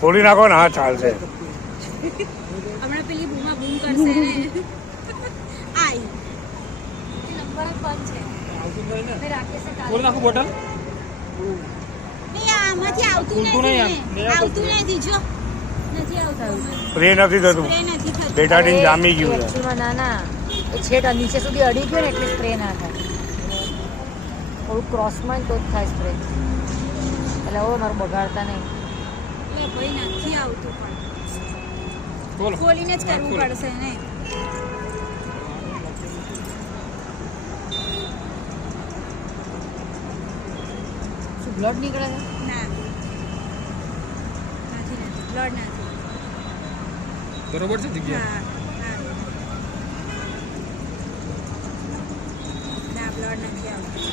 ખોલી નાખો ને હા ચાલશે. હમણાં પેલી બૂમા બૂમ કરશે ને. આઈ નંબર 5 છે. મેં રાકેશે બોલ નાખું બોટલ. નહીં આમાંથી આવતું નથી જો નથી આવતું. સ્પ્રે નથી થતું. સ્પ્રે નથી થતું. બેટાડીને જામી ગયું છે. એકચ્યુઅલમાં ના એ છેક નીચે સુધી અડી ગયો ને એટલે સ્પ્રે ના થાય. થોડું ક્રોસમાં તો જ થાય સ્પ્રે. એટલે હવે મારું બગાડતા નહીં. એ ભાઈ નથી આવતું પણ બોલો. ખોલીને જ કરવું પડશે ને. શું બ્લડ નીકળે છે? ના નથી બ્લડ નથી. બરોબર છે જગ્યા. હા ના બ્લડ નથી આવતું.